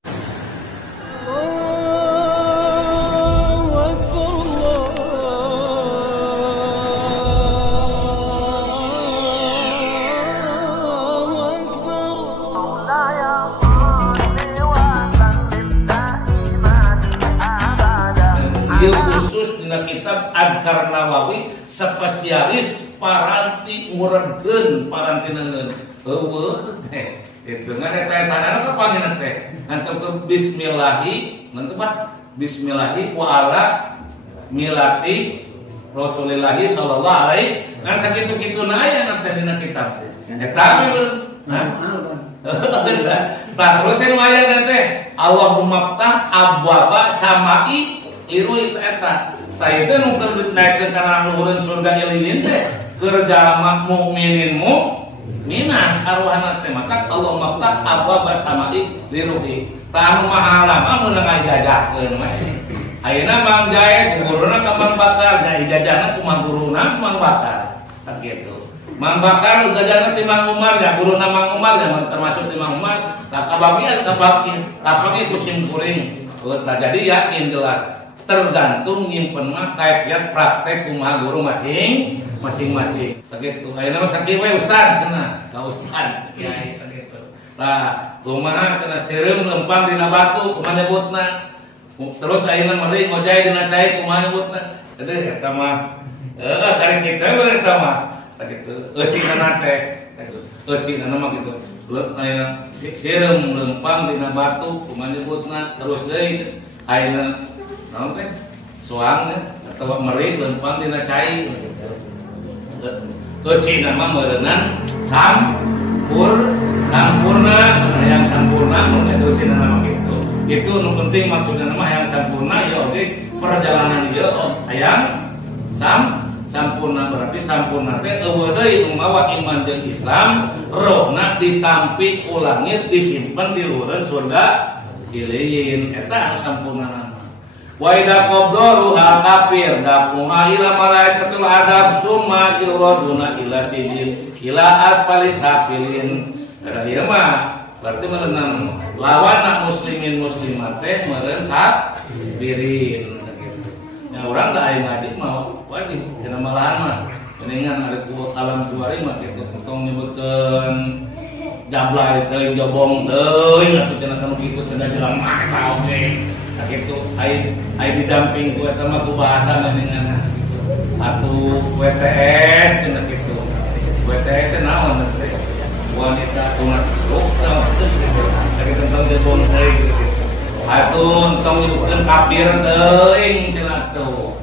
Dia khusus dina kitab Adkar Nawawi spesialis paranti nguregkeun parantineun eueuh teh itu mah eta tanana apa panggilna teh kan sabtu bismillahi nanti bah bismillahi wa ala milati Rasulillahi sallallahu alaihi kan sakitu-kituna aya teh dina kitab teh eta nah terus anu aya teh Allahumma ftah abwaba samai irui eta tah teh nu keur naikeun kana luhureun surga ilinin teh keur jalma mukminin mukminah arwahna teh mata Allahumma ftah abwaba samai liruhi tah nu mahalama mun ngajajahkeun mah ayeuna Mang Jae guruna ka Mang Bakar nya ijazahna ku Mang guruna Mang Bakar tah kitu Mang Bakar ijazahna ti Mang Umar nya guruna Mang Umar nya termasuk ti Mang Umar tah kabagian itu simkuring tah jadi yakin jelas tergantung nyimpen mah kaifiat praktek kumaha guru masing-masing. Begitu. Ayeuna mah sakieu we ustaz cenah, ka ustaz kiai begitu. Tah, kumaha kana seureum lempang dina batu kumaha nyebutna. Terus ayeuna meureun ngojay dina tai kumaha nyebutna. Teu eta mah kari kita bener eta mah. Begitu. Eusinna teh. Eusinna mah kitu. Ayeuna seureum lempang dina batu kumaha nyebutna. Terus deui ayeuna naon teh soang atau meri lempang dina cai keusina mah meureunnan sampurna yang sampurna mun keusina nama kitu itu nu penting maksudna mah yang sampurna ya oge perjalanan ieu hayang sampurna berarti sampurna teh eueuh deui nu mawa iman jeung Islam rohna ditampi ku langit disimpen di luhureun surga ilin eta anu sampurna. Wa idza qabdaru hal kafir dapunga ila malaikatul adab summa iraduna ila sijil ila asfali safilin kada ieu mah berarti meureun lawan muslimin muslimat teh meureun kafirin gitu. Nya urang da aya ngaji mah wajib cenah malahan mah geuningan ari ku alam suari mah kitu tong nyebutkeun jablay teh jobong teh atuh cenah kanu kitu teh jelema mah oge gitu ai didamping ku eta mah ku bahasa dengan atuh WTS cenah kitu WTS teh naon teh wanita tunas ruk teh tentang jebon teh gitu atuh tong nyebutkeun kafir teuing cenah tuh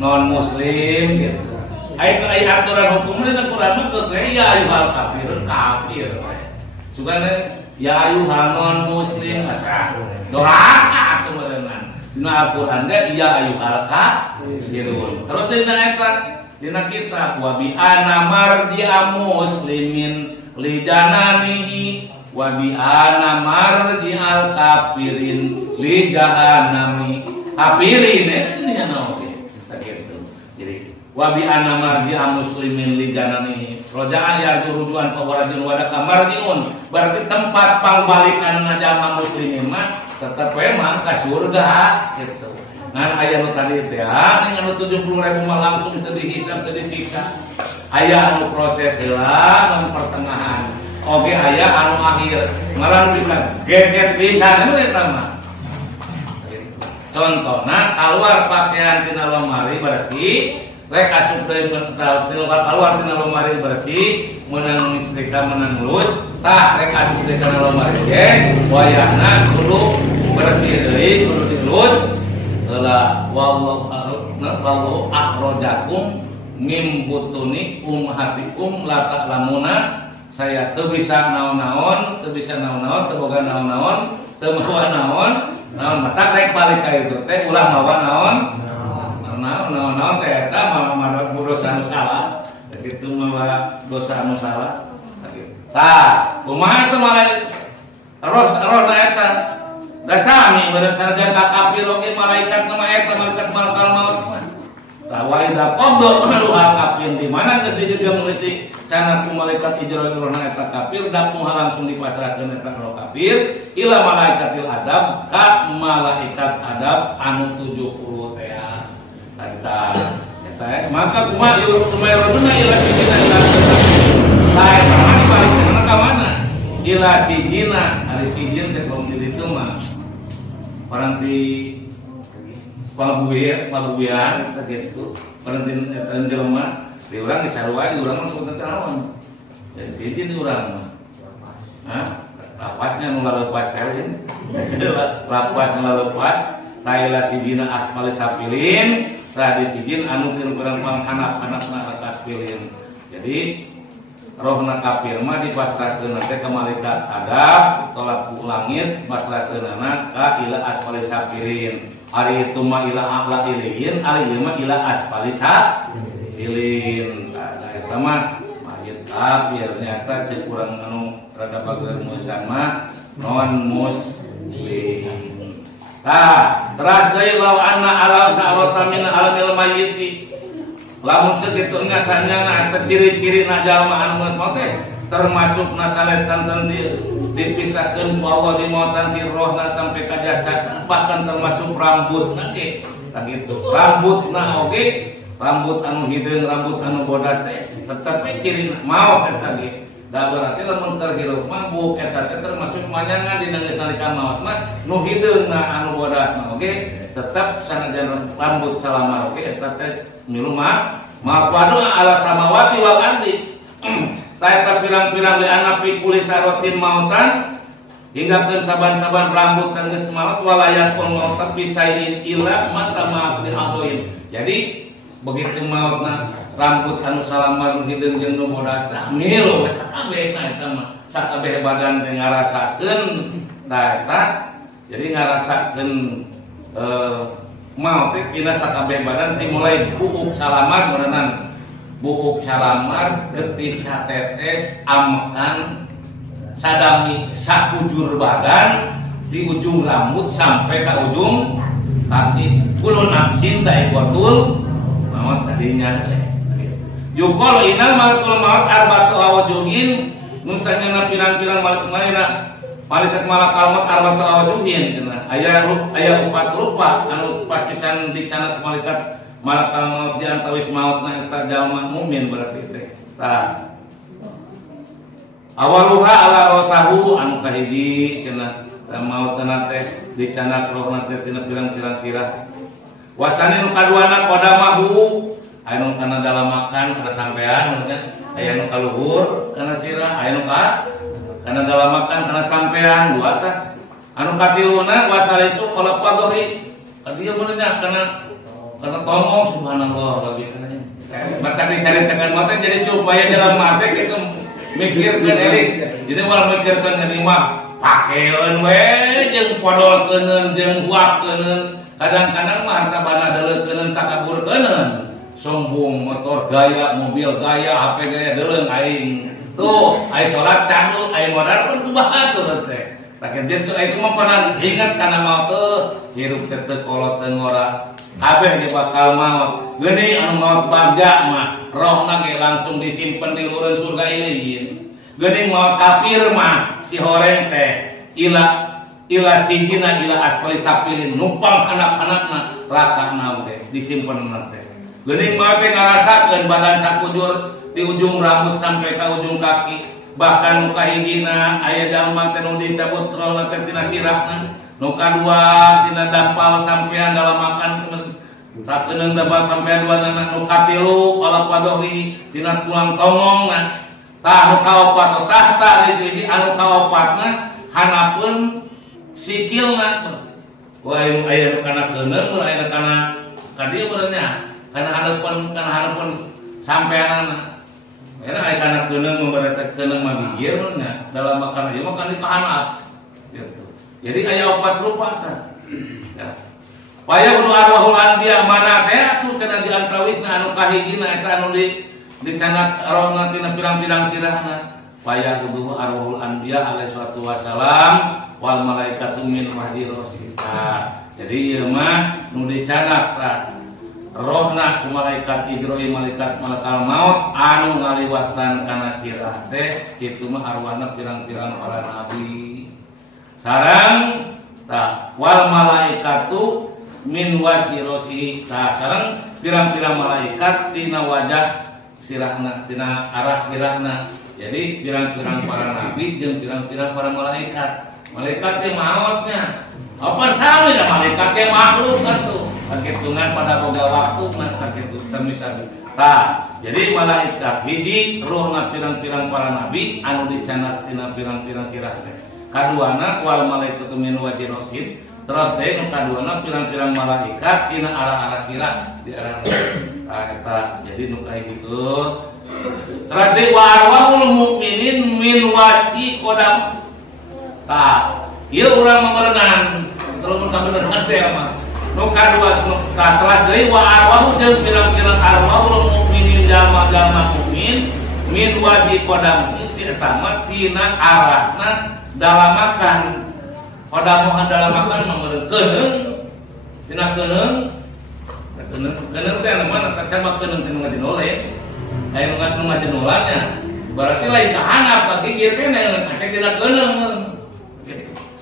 non muslim gitu ai aturan hukum dina Quran mah teu ya ayyuhal kafirun kafir sugana ya ayyuhal non muslim asa doa dina Al-Qur'an teh ya ayyuhal kafirun. Terus dina eta dina kitab wa bi ana marji'a muslimin li jananihi wa bi ana marji'al kafirin li jahannami. Kafirin ini anu gitu. Jadi wa bi ana marji'a muslimin li jananihi. Roja'a ya turujuan kawarajun wadaka marji'un. Berarti tempat pangbalikan jalma muslimin mah tetap memang ke surga gitu. Ngan aya nu tadi teh ning anu 70.000 mah langsung teu dihisab teu disiksa. Aya anu proses heula anu pertengahan. Oge aya anu akhir. Malah bisa geget pisan anu eta mah. Contohna keluar pakaian tina lemari bersih, rek asup deui keluar tina lemari bersih, meunang istrika meunang lulus, tah rek asup deui tina lemari ge, wayahna kudu bersih deui, kudu dilus. Heula wallahu akhrajakum mim butuni ummahatikum la ta'lamuna. Saya teu bisa naon-naon, teu boga naon-naon, teu mawa naon mata rek balik ka itu teh ulah mawa naon teh eta mah dosa nu salah. Kitu mawa dosa nu salah. Tah, kumaha teh malah roh eta da sami beurang sareng ka kafir oge malaikat mah eta malaikat malakal maut mah. Tawa ida qadha luhal kafir di mana geus dijeugem mesti kana ku malaikat ijrohna eta kafir daku langsung dipasrahkeun eta kafir ila malaikatil adab ka malaikat adab anu 70 teh eta maka kumaha sumayroduna ila sijina ila lain mana balikna ka mana ila sijina ari sijin teh belum ditu mah orang di Pabuyan gitu perentin jelema di urang di sarua di urang langsung tentang jadi sijin di urang lapasnya nu lepas teh lapas nu lepas taila sijina asmali sapilin tadi sijin anu pirang panghanap-hanapna kaspilin jadi rohna kafir mah dipasrahkeun teh ka malaikat adab tolak ku langit pasrahkeunana ka ila asfali sapilin ari itu mah ila a'la ilin ari ieu mah ila asfali sapilin eta mah mayit kafir nyata ceuk urang anu rada bageus musan mah non muslim teras deui law anna alam sa'arata min alamil mayyiti lamun segitu ngasanya na eta ciri-ciri na jalma anu mati teh termasuk na salestan dipisahkeun ku Allah di mautan ti rohna sampai ka jasad bahkan termasuk rambutna ge kitu rambutna oge rambut anu hideung rambut anu bodas teh tetep ciri maot eta ge da berarti lamun terhirup mah buuk eta teh termasuk manyangan dina nalika maot mah nu hideungna anu bodasna oge tetep sanajan rambut salama oge eta teh milu mah maqadu ala samawati wal ardi ta pirang-pirang li anapi kulisarotin mautan hinggakeun saban-saban rambut dan geus maot walayat pun tapi sayin ila mata maaf diadoin jadi begitu mautna rambut anu salamar hideung jeung nu bodas tah milu wes sakabehna eta mah sakabeh badan teh ngarasakeun da eta jadi ngarasakeun maut teh kina sakabeh badan dimulai buuk salamar berenang buuk salamar getih satetes amekan sadami sakujur badan di ujung rambut sampai ke ujung kaki kulun nafsin daikotul maut tadinya yukol inal malakul maut arbatu awajuhin nusanya pirang-pirang malaikat malakal maut arbatu awajuhin aya 4 rupa anu pas pisan dicanat malaikat malakal maut di antawis mautna eta jalma mukmin berarti teh tah awaluha ala rosahu anu kahiji cenah mautna teh dicanat rohna teh tina pirang-pirang sirah wasani nu kaduana qadamahu anu kana dalamakan kana sampean aya nu kaluhur kana sirah aya nu kana dalamakan kana sampean dua tah anu katiluna wasalisu qala qadhi kadieu beunanya kana tongong subhanallah lagi kana mata dicaritakeun mata jadi supaya dalam mata kita mikirkeun eling jadi malah mikirkeun geuning mah pakeun we jeung podolkeun jeung huapkeun kadang-kadang mah hartabana deuleukkeun takaburkeun sombong motor gaya mobil gaya HP gaya deuleung aing tuh ai salat cadu ai modal pun kumaha tuh teh saking jeung itu mah pernah ingat kana maot hirup teh teu kolot teu ngora kabeh ge bakal maot geuning anu maot bagja mah rohna ge langsung disimpen di lureun surga ilin geuning maot kafir mah si horeng teh ila sijina ila asfali sapilin numpang anak-anakna rakana teh disimpen teh geuning maot teh ngarasakeun badan sakujur di ujung rambut sampai ke ujung kaki bahkan nu kahijina aya jalma teh nu dicabut rohna teh tina sirahna nu kadua tina dapal sampean dalam makan tak keneung dapal sampean dua nana nu katilu qala padohi tina tulang tongongna tah nu kaopat tahta di anu kaopatna hanapeun sikilna wa aya nu kana keneung aya kana kadieu beureunya kana hanapeun sampeanana era aya kana keneung memberete keneung mah bigir nya dalam makan ieu makan di kahanap gitu. Jadi aya 4 rupa tah. Ya. Paya kudu arwahul anbiya mana teh atuh cenah di antawisna anu kahijina eta anu dicanat rohna tina pirang-pirang sirahna. Paya kudu arwahul anbiya alaihi salatu wasalam wal malaikatu min wahdi rasulillah. Jadi ieu mah nu dicanat tah rohna ku malaikat Jibril malaikat malakal maut anu ngaliwatan kana sirah teh kitu mah arwana pirang-pirang para nabi sareng tah wal malaikatu min wajhi rosihi tah sareng pirang-pirang malaikat tina wajah sirahna tina arah sirahna. Jadi pirang-pirang para nabi jeung pirang-pirang para malaikat. Malaikat teh maotnya apa sami da malaikat teh makhluk atuh kakitungan pada boga waktu mah kitu sami-sami. Tah jadi malaikat hiji ruhna pirang-pirang para nabi anu dicanak tina pirang-pirang sirah teh. Kaduana wal malaikatu min wajhi rosihi. Terus deh nu kaduana pirang-pirang malaikat tina arah-arah sirah di arah eta. Jadi nu kayak gitu. Terus deh wa arwahul mukminin min wajhi qadam. Tah, ieu urang memerengan terus mun kabeneran teh mah. Nu kadua tah terus deui wa arwahu jeung pirang-pirang arwahul mukminin jalma-jalma mukmin min wajhi qadam. Itu eta mah tina arahna dalamakan. Qadamuhan dalamakan mangeureun keuneng tina keuneng. Keuneng teh mana tak coba keuneng teh ngaji nole. Aya nu ngaji nolanya. Berarti lain ka handap ka gigir kene ngacek tina keuneng.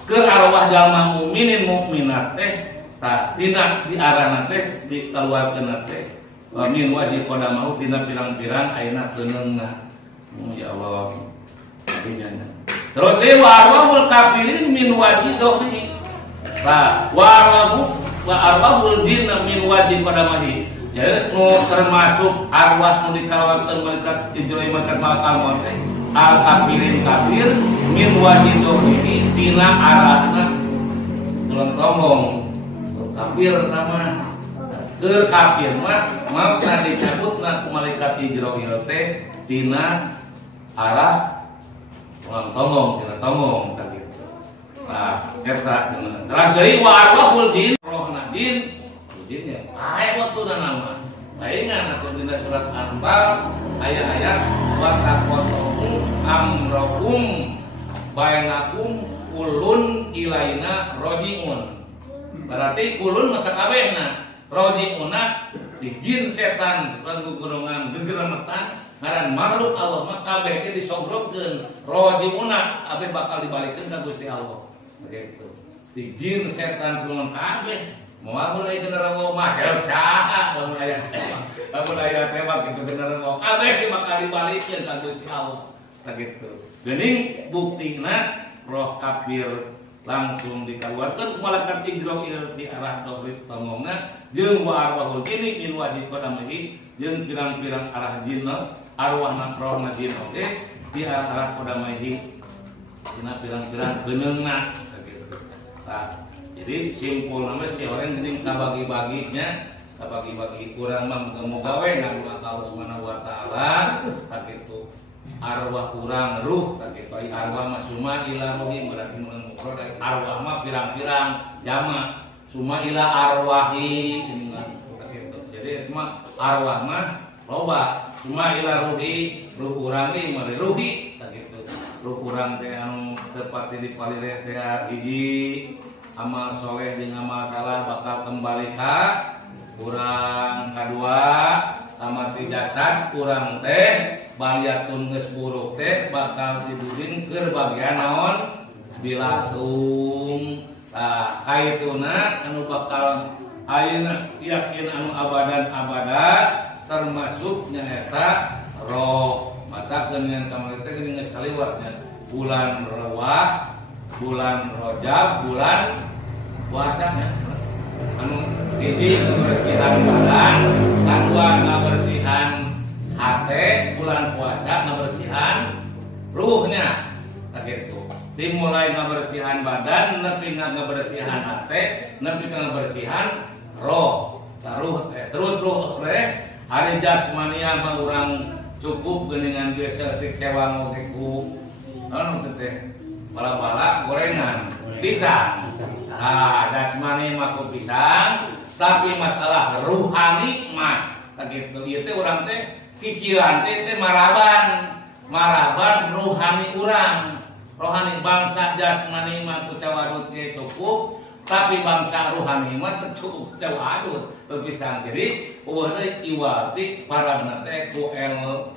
Keur arwah jalma mukminin mukminat teh tah tina di arahna teh dikeluarkeun teh min wajhi qadamahu tina pirang-pirang ayeuna keunengna. Ya Allah. Terus deui wa arwahul kafirin min wajhi dohri. Tah wa arwahul jinna min wajhi qadamahi. Jadi termasuk arwah nu dikalawakeun malaikat Jibril malaikat malakal maut teh al kafirin kafir min wajhi dohri tina arahna tulang tombong kafir tama keur kafir mah mautna dicabutna ku malaikat Jibril teh tina arah tulang tombong tina tombong tah kitu. Nah eta cenah terus deui wa arwahul jin rohna jin jinnya aya waktuna nama saingan atuh dina surat Anfal aya-aya wa taqatum amrakum bainakum kulun ilaina rojiun. Berarti kulun masa kabehna rojiuna di jin setan lan golongan gegerametan ngaran makhluk Allah mah kabeh ge disogrogkeun rojiuna abeh bakal dibalikeun ka Gusti Allah begitu. Di jin setan semua kabeh moal mulai generawo mah jaluk saha lamun aya tembak kitu generawo kabeh bakal dibalikeun ka Gusti Allah begitu. Geuning buktina roh kafir langsung dikeluarkan malaikat Jibril di arah dohrit tomongna jeung wa arwahul jinni min wajhi qadamihi jeung pirang-pirang arah jinna arwahna rohna jin oge di arah qadamihi dina pirang-pirang keunengna gitu. Nah, jadi simpul nama si orang geuning kabagi-baginya kabagi-bagi kurang mah muga-muga we ngadu Allah Subhanahu wa taala kitu. Arwah kurang ruh kitu arwah mah suma ila ruhi berarti mufrad arwah mah pirang-pirang jama suma ila arwahi kitu. Jadi itu mah arwah mah loba suma ila ruhi ruh urang ieu mah ruhi kitu. Ruh urang teh anu teu pati dipalire teh hiji amal soleh jeung amal salah bakal kembali ka urang kadua amati jasad urang teh baliatun geus buruk teh bakal dibudin keur bagian naon bilatung. Tah kaituna anu bakal ayeuna yakin anu abadan abadat termasuk nyaeta roh mata keunian kamari teh geuning geus kaliwatnya bulan Rewah bulan Rajab bulan puasanya anu hiji bersihan badan kadua ngabersihan hate bulan puasa ngabersihan ruhnya gitu. Dimulai ngabersihan badan nepi ngabersihan hate nepi ngabersihan roh taruh terus ruh teh hari jasmania mah urang cukup geuningan biasa tik sewa ngogeku anu teh bala-bala gorengan pisang. Ah jasmani mah ku pisang tapi masalah ruhani mah gitu. Ieu teh urang teh pikiran teh maraban rohani urang rohani bangsa jasmani mah ku cawarut ge cukup Tapi bangsa rohani mah cukup jauh adus berpisah. Jadi eueuh iwati paradna teh ku ilmu,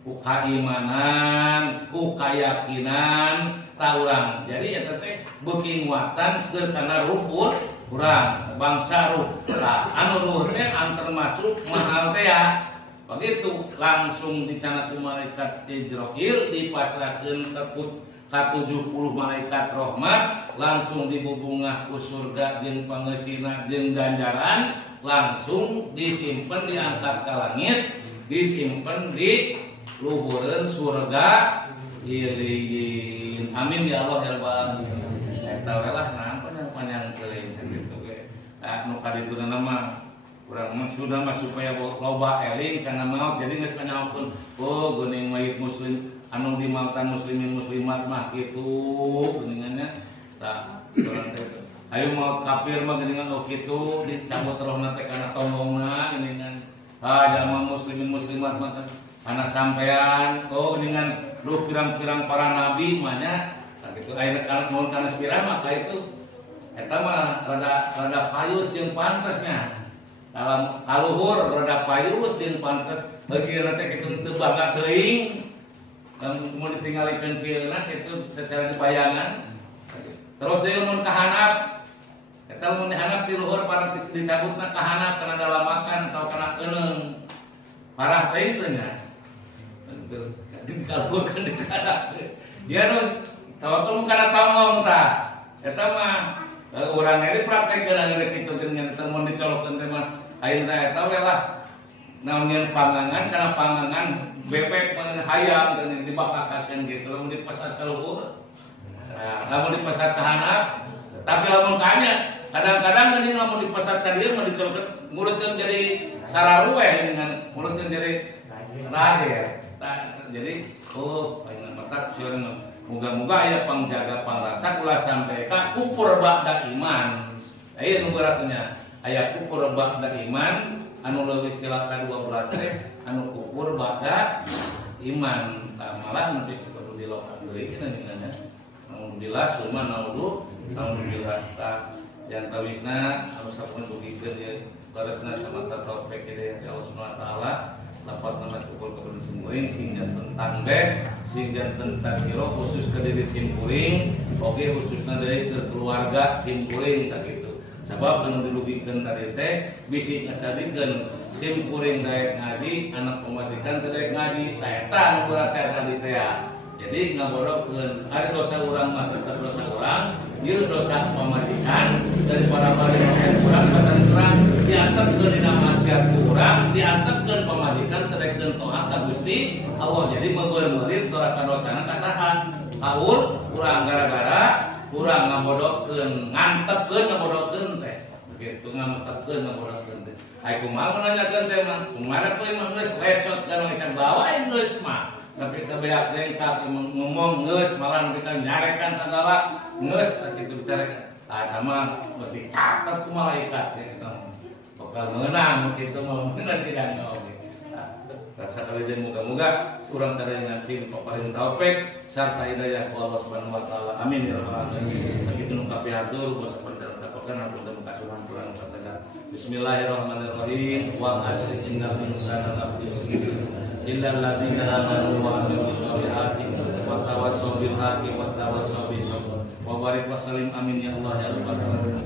ku keimanan, ku keyakinan ta urang. Jadi eta teh beuki nguatan keur kana rumput urang bangsa ruh. Tah anu ruh teh antar masuk mahal teh ya. Begitu langsung dicana ku malaikat Israil dipasrahkeun ka 70 malaikat rahmat langsung dibubungah ku surga jeung pangeusina jeung ganjaran langsung disimpen diangkat ka langit disimpen di luhureun surga iliin. Amin ya Allah ya rabbal alamin. Eta we lah naon panjang teuing sakitu ge. Nu kadituna mah urang maksudna mah supaya loba eling kana maot jadi geus kanyaokeun oh geuning mayit muslim anu di mautan muslimin muslimat mah kitu geuningannya tah urang teh ayo maot kafir mah geuningan oh kitu dicabut rohna teh kana tonggongna geuningan jalma muslimin muslimat mah kana sampean oh geuningan lu pirang-pirang para nabi mah nya tah kitu aya mun kana sirah mah ka itu eta mah rada payus jeung pantesnya dalam kaluhur rada payus jeung pantes bagi teh kitu teu bangga teuing mun ditinggalikeun pieuna kitu secara dibayangan terus deui mun kahanap eta mun dihanap ti luhur para dicabutna kahanap kana dalamakan atau kana keneung parah teuing teh nya kaluhur kan dikadap dia nu tawakal mun kana tongong tah eta mah urang eri praktek geus kitu geuningan teh mun dicolokkeun teh mah ayeuna eta we lah naon pangangan kana pangangan bebek pangan hayam dan dibakakakeun gitu lamun di pasar kaluhur. Nah, lamun di pasar kahanap tapi lamun kanya kadang-kadang geuning lamun di pasar ka dieu mah dicolokkeun nguruskeun jadi sararueh dengan nguruskeun jadi raja. Jadi ayeuna mata sieun muga-muga aya pangjaga pangrasa kula sampai ka kufur ba'da iman. Aya nu beratnya aya kufur ba'da iman anu leuwih cilaka 12 teh anu kufur ba'da iman malah nanti kudu dilokan deui kita ninggalna alhamdulillah summa naudzu alhamdulillah yang tawisna anu sampun dugikeun ya baresna samanta taufik dari Allah Subhanahu wa taala lapat nama kufur kepada simpuring sehingga tentang sehingga tentang kiro khusus ke diri simpuring oke khususna dari keluarga simpuring tak gitu sabab anu dirugikeun tadi teh bisi ngasadikeun simpuring daek ngaji anak pematikan teh daek ngaji ta eta anu berarti tadi teh jadi ngaborokeun ari dosa urang mah tetep dosa urang ieu dosa pematikan dari para paling urang batan terang diantepkeun dina maksiat urang diantepkeun pematikan terekeun taat ka Gusti Allah jadi meubeul-meulit doraka dosana kasahan kaul urang gara-gara urang ngabodokeun ngantepkeun ngabodokeun teh begitu ngantepkeun ngabodokeun teh ai kumaha nanyakeun teh mah kumaha teh mah geus lesot kana ikan bawa geus mah tapi kebeak deui ka ngomong geus malah kita nyarekan sagala geus kitu bicara eta mah mesti catet ku malaikat kita bakal meunang kitu mah meunang sidang oge rasa kalian moga-moga urang sadaya ngasih paparing taufik sarta hidayah Allah Subhanahu wa taala amin ya rabbal alamin sakitu nu kapihatur basa perkara sapakeun anu mudah kasuhan urang katakan bismillahirrahmanirrahim wa asri innal insana lafi khusr illa alladziina aamanu wa 'amilus shalihati wa tawassaw bil haqqi wa tawassaw bis sabr wa barik wa sallim amin ya Allah ya rabbal alamin